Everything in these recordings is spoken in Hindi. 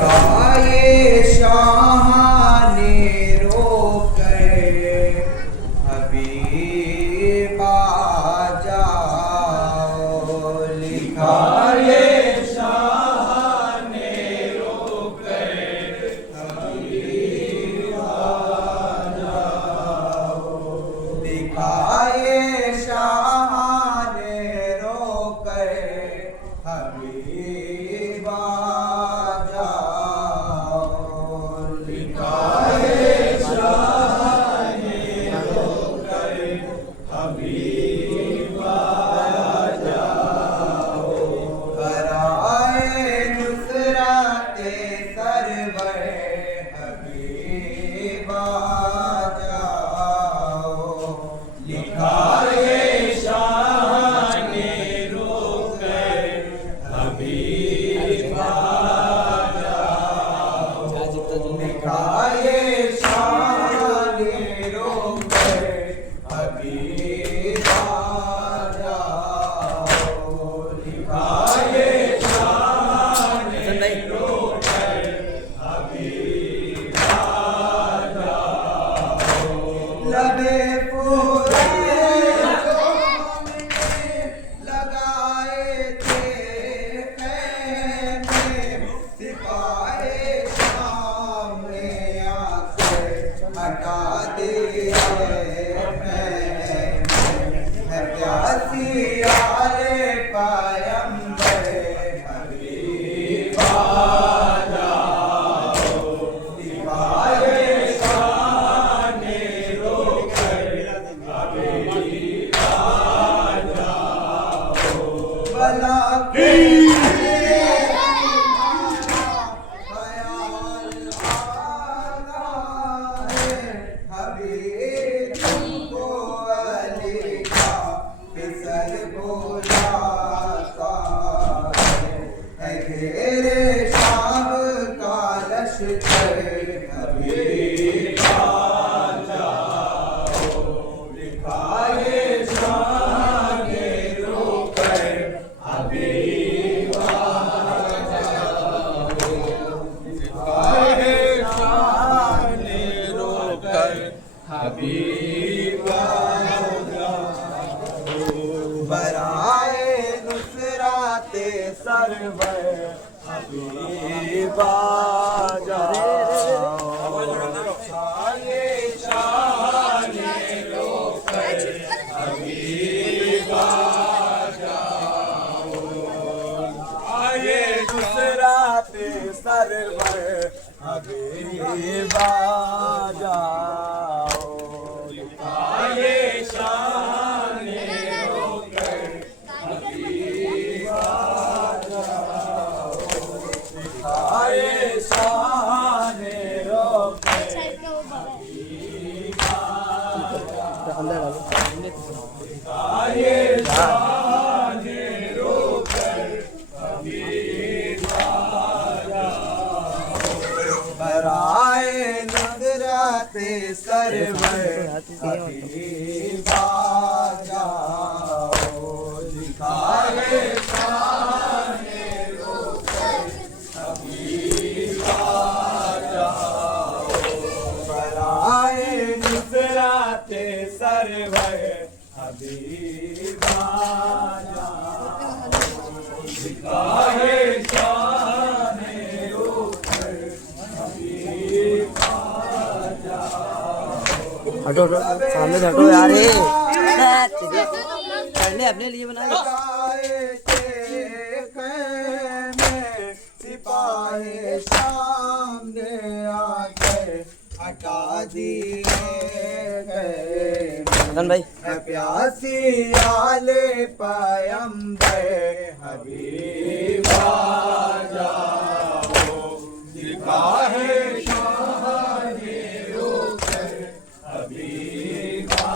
आए शाह ने रोके हबीबा जाओ लिखा ये शाह ने रोके हबीबा जाओ दिखाए शाह ने रोके हबीबा बराए नुसराते सरवर हबीबा जाओ आए शान रोकर हबीबा जाओ आए नुसराते सरवर हबीबा जाओ आए शान बराए नगराते सरवर हबीबा जाओ दिखाए शान रोकर हबीबा जाओ बराए नगराते सरवर हबीबा जाओ दिखाए शान रोकर हटो हटो सामने से हटो यार ये करने अपने लिए बनाए सिपाही सामने आके हटा दिए गए भाई प्यासी आले पैगंबर हबीबा जाओ दिखाए शाह ने रोकर हबीबा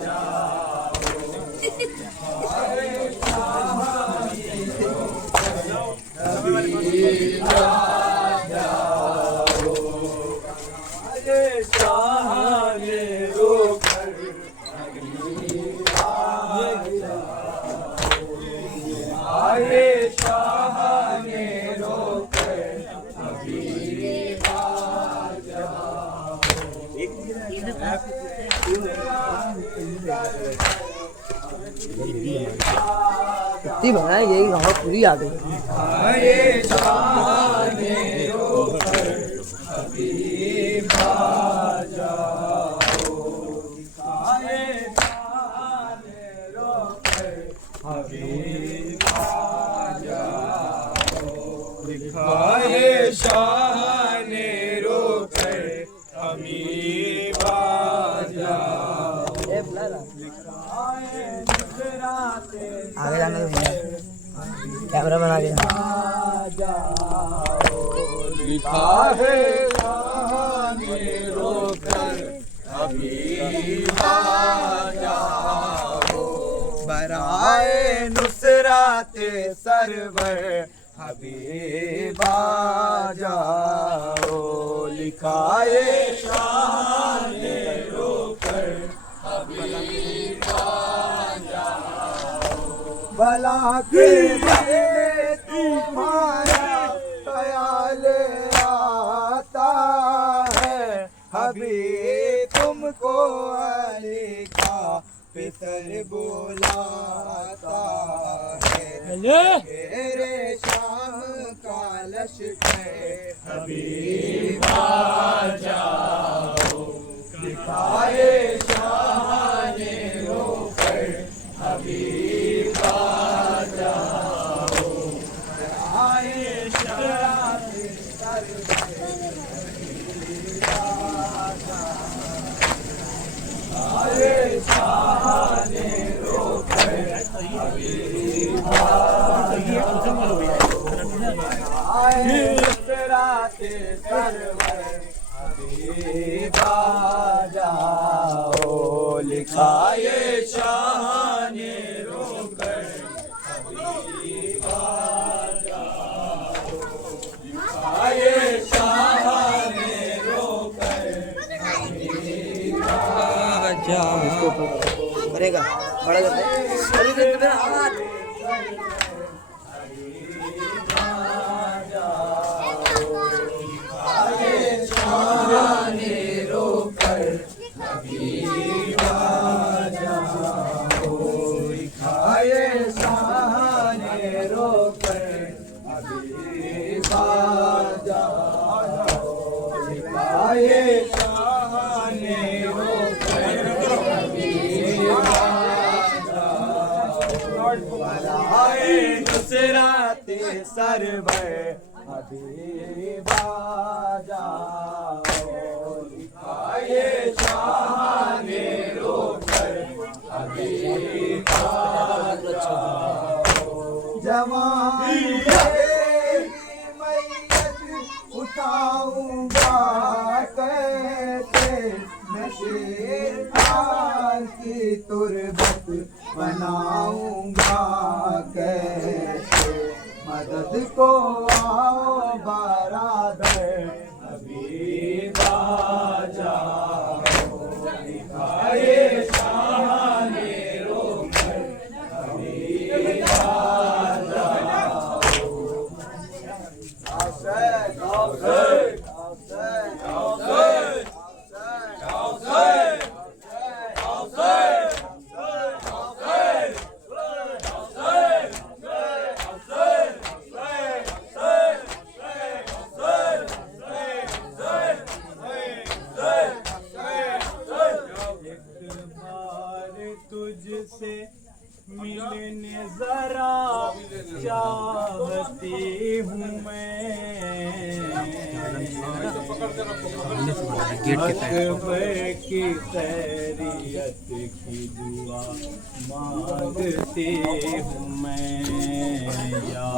जाओ दिखाए शाह ने रोकर हबीबा जाओ आए शाह ने रोकर आए शाह ने रो इतनी बनाए यही गाँव पूरी आ गई। आए शाने रोकर हबीब आ जाओ, आए शाने रोकर हबीब आ जाओ, दिखाए शाने रोकर हबीब आ जाओ, आगे जाने दो कैमरा बना के लिखा है शाने रोकर हबीब आ जाओ, बराए नुसराते सरवर हबीब आ जाओ, लिखा है शाने रोकर हबीब आ जाओ, भला के लिए तुम्हारा ख्याल आता है, हबीब तुमको अली का पितर बुलाता है, तेरे शाह का लश्कर हबीब आ जाओ, दिखाए शाने रोकर हबीब आ जाओ, आए शराबी आए शाने रोकर हबीब आ जाओ, आए शराबी सरवर हबीब आ जाओ, लिखाए शाने रोकर हबीब आ जाओ, लिखाए शाने रोकर हबीब आ जाओ, इसको करेगा बड़ा करते आवाज शाने रोकर हबीब आ जाओ, लिखाए शाने रोकर हबीब आ जाओ, लिखाए शाने रोकर हबीब आ जाओ, भलाए नुसराते सरवर हबीब आ जाओ, लिखाए शाने रोकर हबीब आ जाओ, जवानी मैयत उठाऊंगा कैसे, मैं शेर की तुरबत बनाऊंगा कैसे, मदद को आओ बरादर हबीब आ जाओ, लिखाए शाने रोकर हबीब आ जाओ, तुझसे मिलने जरा चाहती हूँ मैं, मकबरे की खैरियत की दुआ मांगती हूँ मैं, या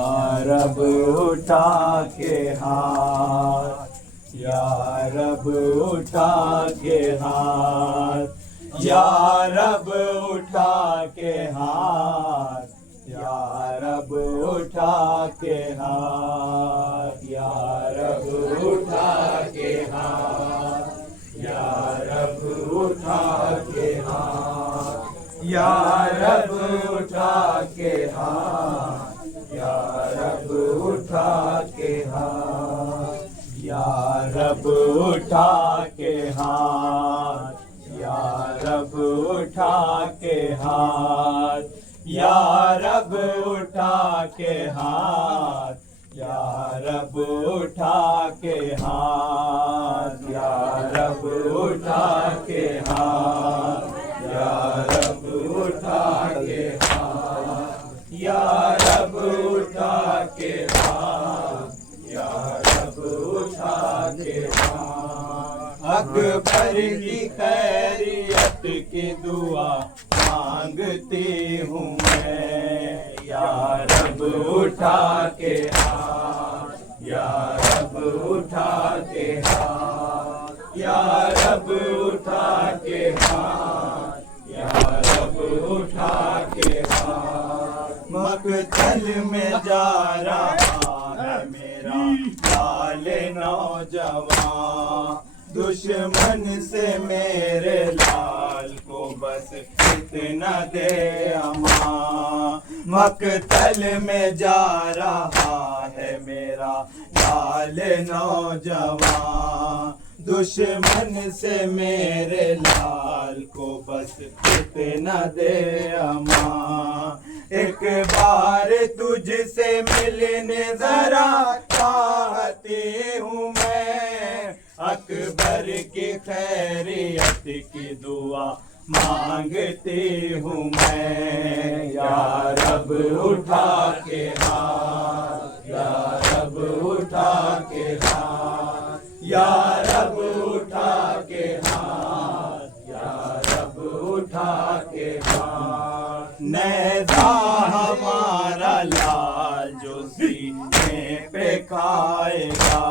रब उठा के हाथ, या रब उठा के हाथ, या रब उठा के हाथ, या रब उठा के हाथ, या रब उठा के हाथ, या रब उठा के हाथ, या रब उठा के हाथ, या रब उठा के हाथ, या रब उठा के हाथ, या रब उठा के हाथ, या रब उठा के हाथ, या रब उठा के हाथ, या रब उठा के हाथ, या रब उठा के हाथ, या रब उठा के हाथ, या रब उठा के हाथ। अकबर की खैरियत की दुआ मांगती हूँ मैं, या रब उठा के हाथ, या रब उठा के हाथ, या रब उठा के हाथ, या रब उठा के हाथ। मकतल में जा रहा है मेरा लाल नौजवान, दुश्मन से मेरे लाल को बस इतना दे अमां। मकतल में जा रहा है मेरा लाल नौजवान, दुश्मन से मेरे लाल को बस इतना दे अमां। एक बार तुझसे मिलने जरा चाहती हूँ मैं, अकबर की खैरियत की दुआ मांगती हूँ मैं, या रब उठा के हाथ, या रब उठा के हाथ, या रब उठा के हाथ, या रब उठा के हाथ। नेज़ा हमारा लाल जो सीने पे खाएगा,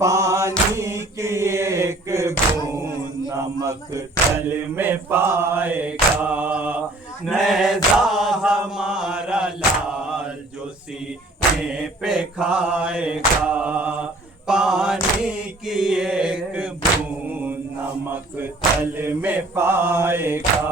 पानी की एक बूंद नमक तल में पाएगा। नेज़ा हमारा लाल जो सीने पे खाएगा, पानी की एक बूंद नमक तल में पाएगा।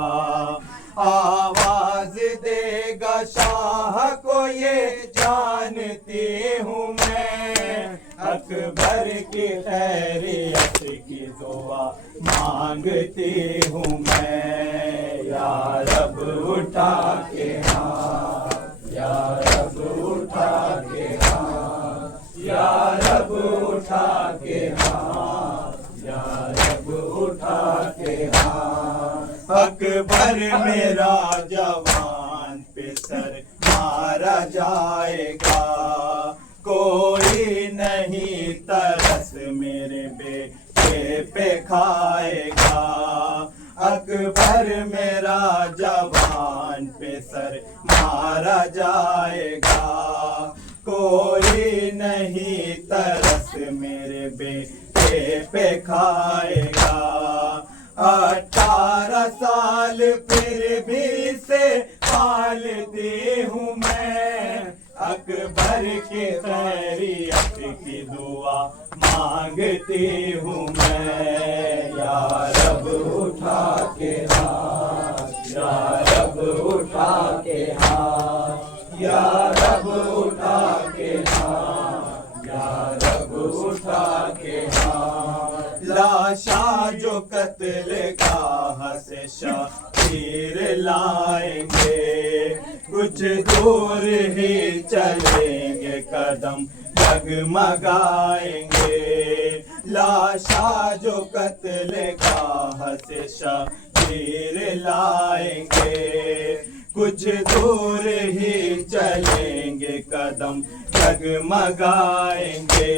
आवाज देगा शाह को ये जानती हूँ मैं, अकबर की खैरियत की दुआ मांगती हूँ मैं, या रब उठा के हाथ, या रब उठा के हाथ, या रब उठा के हाथ, या रब उठा के हाथ। अकबर मेरा जवान पे सर मारा जाएगा, कोई नहीं तरस मेरे बेटे पे खाएगा। अकबर मेरा जवान पे सर मारा जाएगा, कोई नहीं तरस मेरे बेटे पे खाएगा। 18 साल फिर भी से पालती हूँ मैं, अकबर की खैरियत की दुआ मांगती हूँ मैं, या रब उठा के हाथ, या रब उठा के हाथ, या रब उठा के हाथ, या रब उठा के हाथ। लाशा जो कत्ल गाह से शबीर लाएंगे, कुछ दूर ही चलेंगे कदम डगमगाएंगे। लाशा जो कत्ल गाह से शबीर लाएंगे, कुछ दूर ही चलेंगे कदम डगमगाएंगे।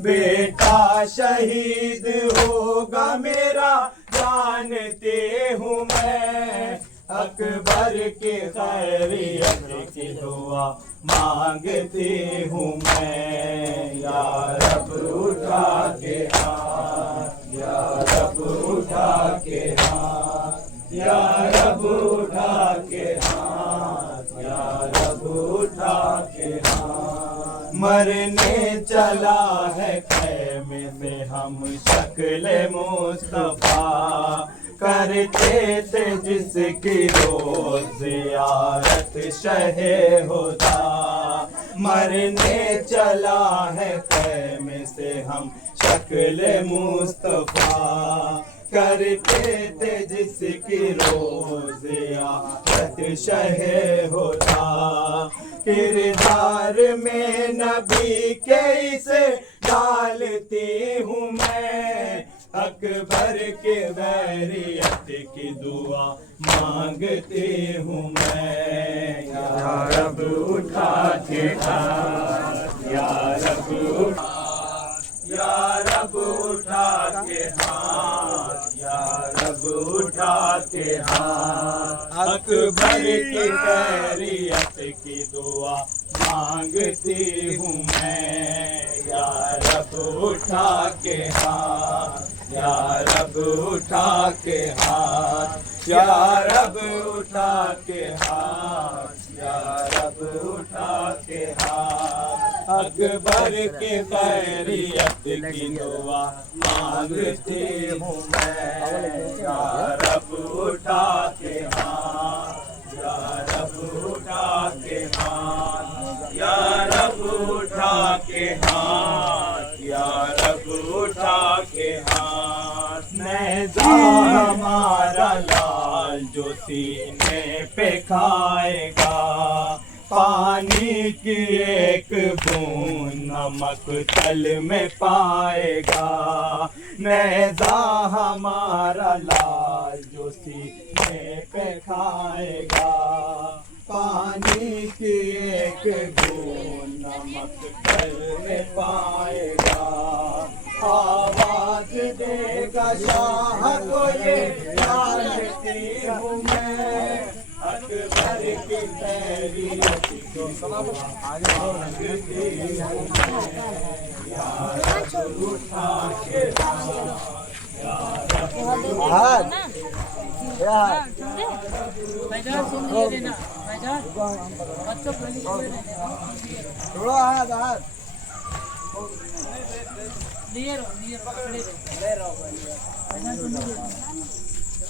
बेटा शहीद होगा मेरा जानते हूँ मैं, अकबर की खैरियत की दुआ मांगती हूँ मैं, या रब उठा के हाथ, या रब उठा के हाथ, या रब उठा के हाथ, या रब उठा के हाथ। मरने चला है ख़ैमे में हम शक्ल मुस्तफा, करते थे जिसकी रोज़ ज़ियारत शहे होता। मरने चला है ख़ैमे से हम शक्ल मुस्तफा, करते थे जिसकी रोज़ आखिरत शह होता। किरदार में नबी के इसे डालती हूँ मैं, अकबर के वैरियत की दुआ मांगती हूँ मैं। या रब उठा के हाथ, या रब उठा, या रब उठा के हाथ, या रब उठा के हाथ, अकबर की खैरियत की दुआ मांगती हूँ मैं। या रब उठा के हाथ, या रब उठा के हाथ, या रब उठा के हाथ, या रब उठा के हाथ, अकबर के खैरियत की दुआ मांगती हूँ मैं। या रब उठा के हाथ, या रब उठा के हाथ, या रब उठा के हाथ, या रब उठा के हाथ। नेज़ा हमारा लाल जो सीने पे खाएगा, पानी की एक बूंद नमक तल में पाएगा। नेज़ा हमारा लाल जो सीने पे खाएगा, पानी की एक बूंद नमक तल में पाएगा। आवाज देगा शाह को ये जानती हूँ मैं, अकबर की खैरियत को मांगती हूँ मैं। या रब उठा के या रब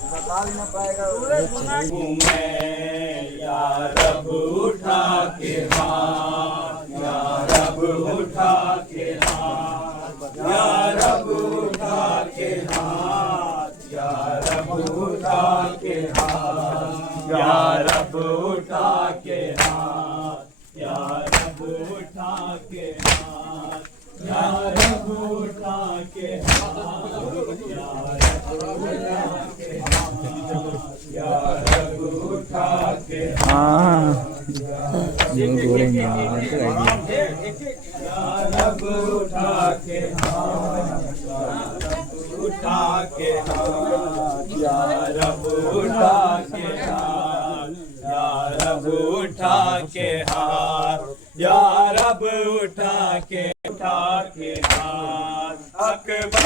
बता भी ना पाएगा। या रब उठा के हाथ, या रब उठा के हाथ, या रब उठा के हाथ, या रब उठा के हाथ, या रब उठा के हाथ, या रब उठा के हाथ, या रब उठा के हाथ, या रब उठा के रब उठा के उठा के या रब उठा के या रब उठा के या रब उठा के अकबर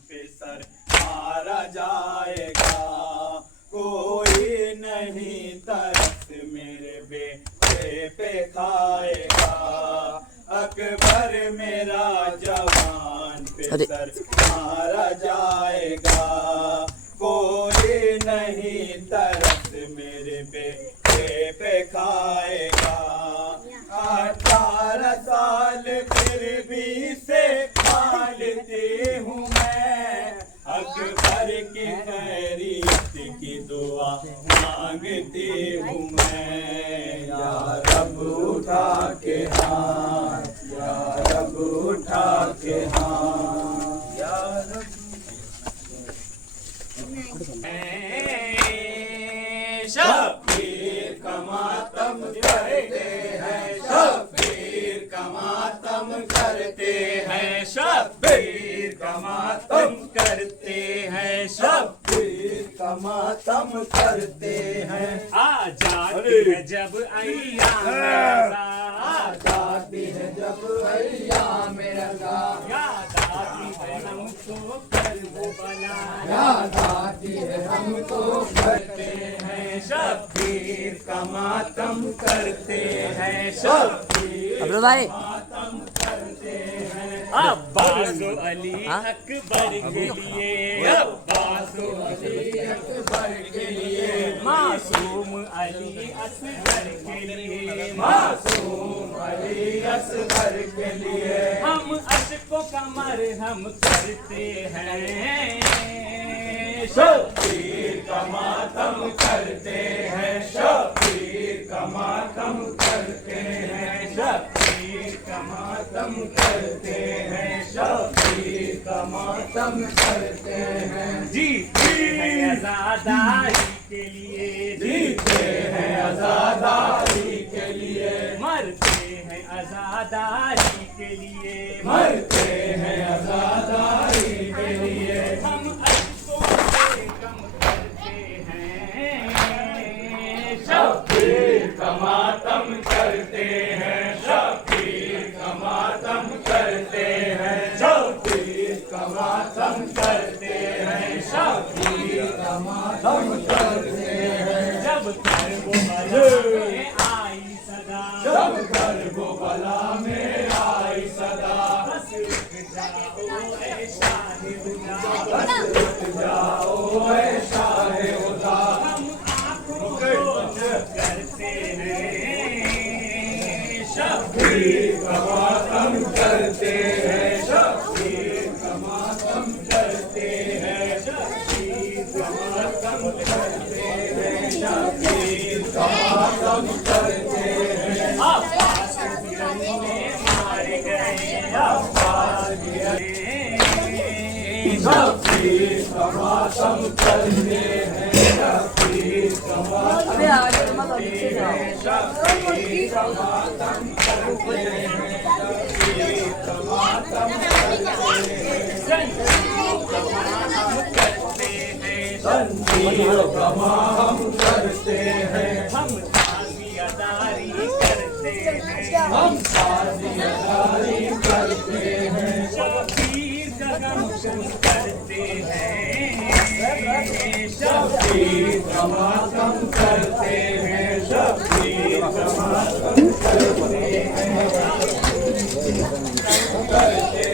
पे सर मारा जाएगा, कोई नहीं तरस मेरे बेटे पे खाएगा। अकबर मेरा जवान पे सर मारा जाएगा, कोई नहीं तरस मेरे बेटे पे खाएगा। 18 साल फिर भी से पालती हूँ मैं, अकबर की खैरियत की दुआ मांगती हूँ मैं। या रब उठा के हाथ, या रब उठा के हाथ, या रब शब्बीर का मातम करते हैं, शब्बीर का मातम करते हैं, शब्बीर का मातम करते हैं, शब्बीर का मातम करते हैं। आजादी है जब अय्याम आजादी है जब अय्याम रज़ा, याद आती है हमको करबला, याद आती है हमको करते हैं, शब्बीर का मातम करते हैं, शब्बीर अब्दुल भाई मातम करते हैं। अब्बास अली अकबर के लिए, अब्बास अली अकबर के लिए, मासूम अली असगर के लिए, मासूम अली असगर के लिए, हम अशक को कमर हम करते हैं शब्बीर का मातम करते हैं शब्बीर का मातम करते हैं शब्बीर का मातम करते हैं शब्बीर का मातम करते हैं जीते हैं आजादाई के लिए जीते हैं आजादाई के लिए मरते हैं आजादाई के लिए मरते हैं आजादाई के लिए हम अश्कों से कम करते हैं शब्बीर का मातम करते हैं शब्बीर का मातम करते हैं शब्बीर का मातम करते हैं शब्बीर का मातम करते हैं जब कर वो बला में आई सदा जब कर वो बला में आई सदा बस रुक जाओ ऐ शाहिदा जाओ ऐ शाहे खुदा हम आंखों को करते हैं शब्बीर का मातम करते हैं शब्बीर का मातम करते हैं शब्बीर का मातम करते हैं शब्बीर का मातम करते हैं अब्बास तिरंगे मार गए अब्बास शब्बीर का मातम करते हैं शब्बीर का मातम अबे आगे मत पीछे जाओ शब्बीर का मातम करते हैं शब्बीर का मातम संजीव कमा हम करते हैं हम ताज़ियादारी करते हैं हम साजियादारी करते हैं शबीर का गम कम करते हैं शब्बीर का मातम करते हैं शब्बीर का मातम करते हैं करते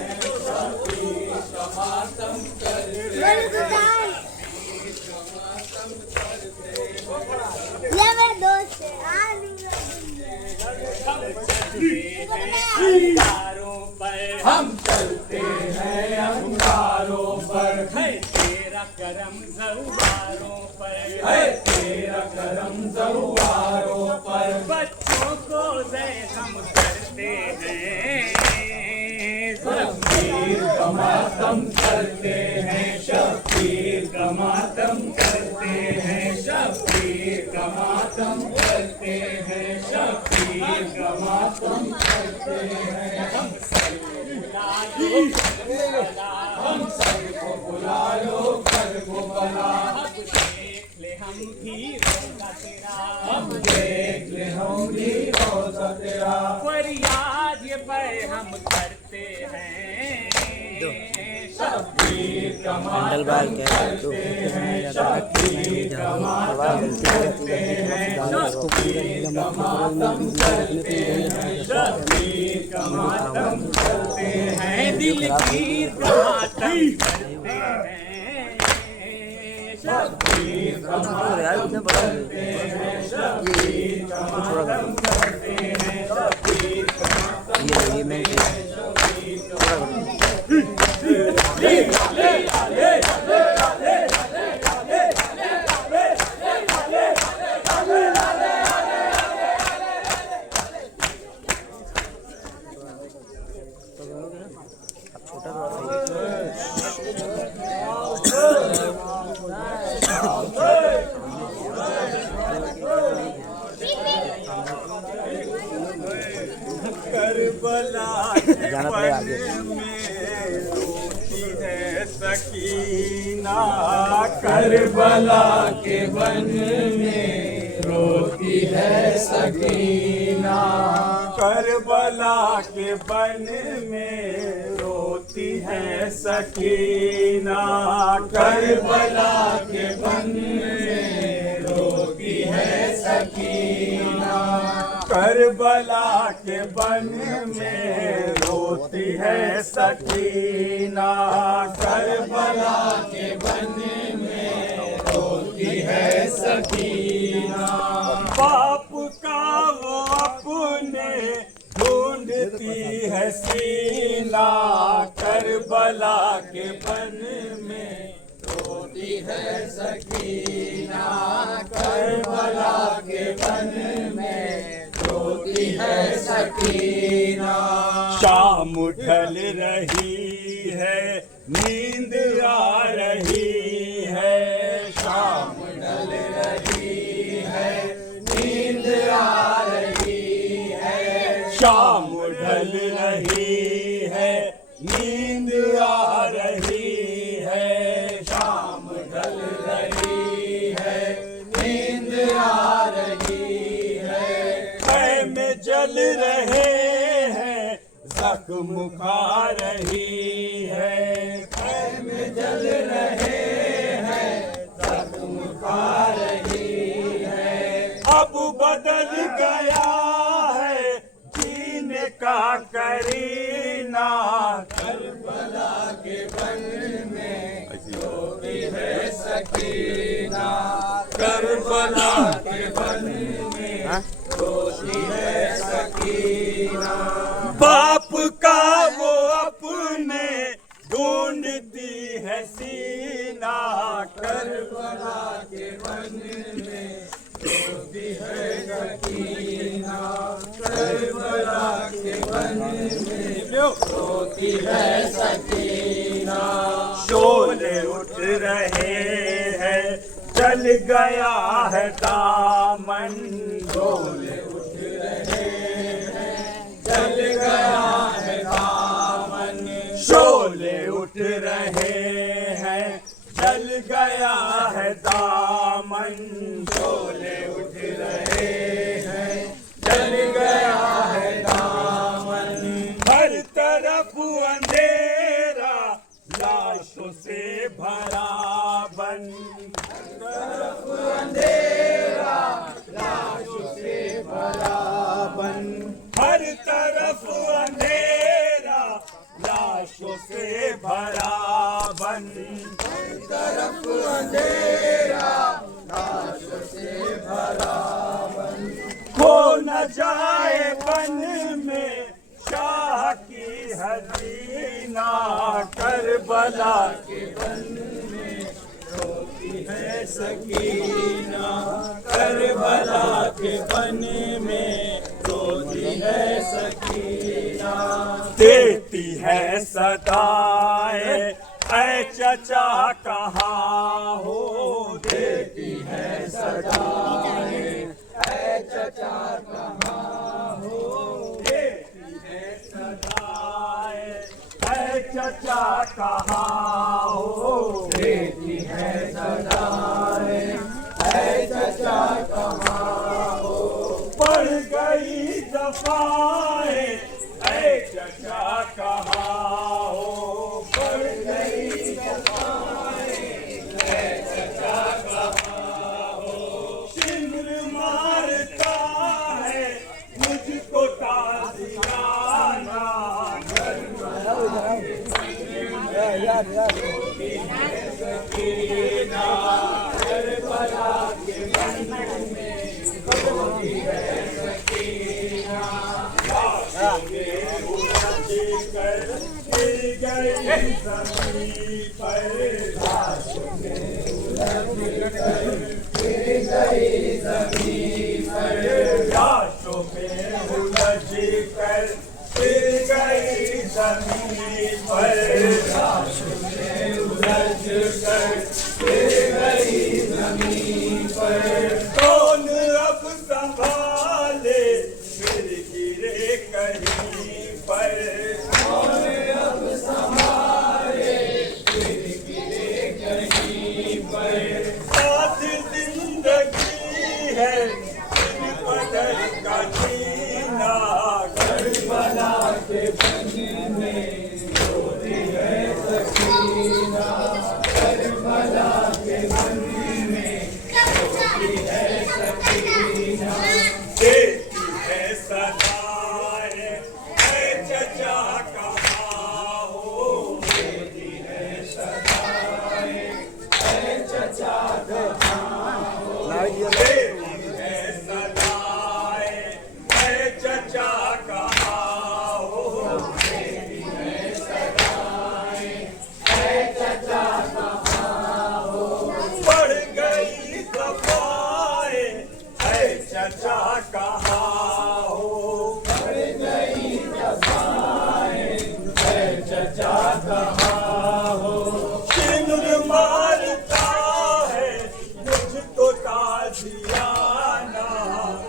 हैं शब्बीर का मातम करते हैं ये मेरे दोस्त है अंगारों पर हम चलते हैं अंगारों पर है तेरा करम जवारों पर है तेरा करम जवारों पर बच्चों को जय हम करते हैं शब्बीर का मातम करते हैं शब्बीर का मातम करते हैं शब्बीर का मातम करते हैं शब्बीर का मातम करते हैं हम सबको बुला लो कर को बला अब देख ले हम भी रोजा तेरा हम देख ले हम भी रोज़ा तेरा फरियाद ये पर हम करते हैं शब्बीर का हैंडल बार क्या है तो शब्बीर का मातम करते हैं शब्बीर का मातम करते हैं शब्बीर का मातम करते हैं दिल पीर का मातम करते हैं शब्बीर का यार कितना बड़ा है शब्बीर का मातम करते हैं शब्बीर का मातम ये मैं छोटा कर करबला के जाना पड़ेगा आगे। वन में रोती है सकीना, करबला के वन में रोती है सकीना, करबला के वन में रोती है सकीना, करबला के वन में रोती है सकीना, करबला के वन में रोती है सकीना, करबला के वन में रोती है सकीना। बाप का वो अपने ढूंढती है सीना, करबला के वन में रोती है सकीना, करबला के वन में रोती है सकीना। शाम ढल रही है, नींद आ रही है, शाम ढल रही है, नींद आ रही है, शाम ढल रही है, नींद आ रही है, शाम ढल रही है, नींद आ रही है, में जल रहे हैं, जख्म खा रही है, में जल रहे हैं, जख्म खा रही है, अब बदल गया है जीने का करीना, करबला के वन में रोती है सकीना, करबला के वन में रोती है सकीना। बाप का वो अपने ढूंढती है सीना, करबला के वन में रोती है सकीना, करबला के वन में रोती है सकीना। शोले उठ रहे हैं, जल गया है दामन, शोले उठ रहे हैं, जल गया है दामन, शोले उठ रहे हैं, जल गया है दामन, शोले उठ रहे हैं, जल गया है दामन, हर तरफ अंधेरा लाशों से भरा बन, तरफ अंधेरा लाशों से भरा बन, हर तरफ अंधेरा लाशों से भरा बन, तरफ अंधेरा लाशों से भरा बन, खो न जाए बन में शाह की हसीना, करबला के वन में रोती है सकीना, करबला के वन में रोती है सकीना। देती है सदाएं, ऐ चचा कहाँ हो, देती है सदाएं, ऐ चचा कहाँ हो, देती है सदाएं, ऐ चचा कहाँ हो, देती है सदाएं, ऐ चचा कहाँ हो, पड़ गई दफाएं, ऐ चचा कहाँ हो, पड़ गई दफाएं, ऐ चचा कहाँ हो, सिमर मारता है मुझको ताज़ियाना, सकीना, करबला के वन में रोती है सकीना। उलझ कर गिर गई ज़मीन पर, गिर गई ज़मीन पर, लाशों में उलझ कर गिर गई ज़मीन पर, उलझ कर गिर गई ज़मीन पर, कौन अब संभाले फिर गिरे कहीं के बन में रोती है सकीना, करबला के बन में रोती है सकीना। देखती है सदाए है चचा कहाँ हो, देखती है सदाए है चचा कहाँ हो, देखती है सदाए है चचा कहाँ हो, देखती है सदाए है चचा कहाँ हो। बढ़ गई दफाए है चचा कहाँ हो, बढ़ गई दफाए है चचा कहाँ हो। सिंदूर मारता है मुझको ताजियाना,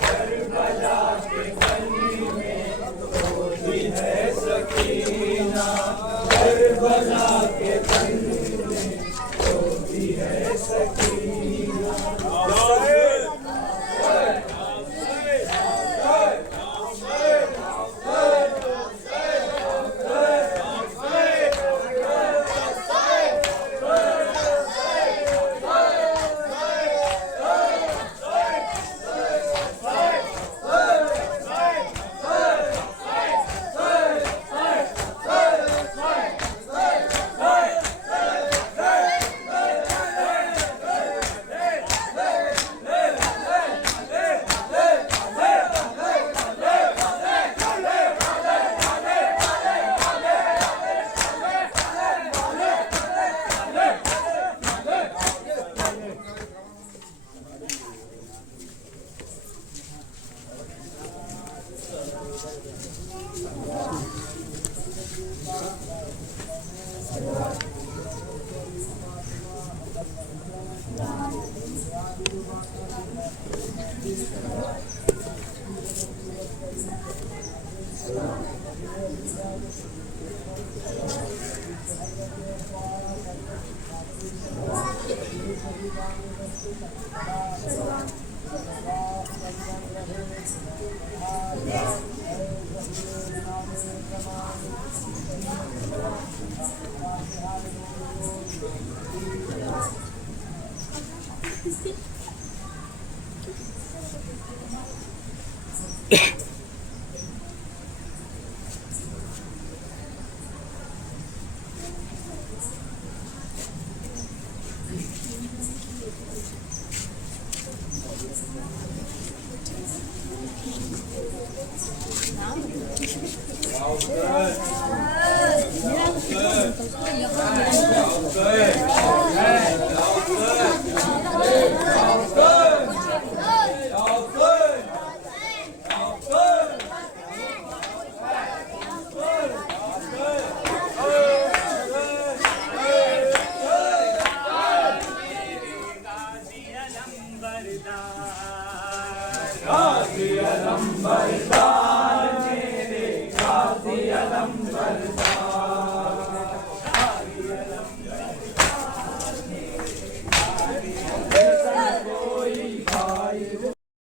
करबला के गली में रोती है सकीना, करबला के गली में रोती है सकीना। गाजी अलंबरदार मेरे गाजी अलंबरदार।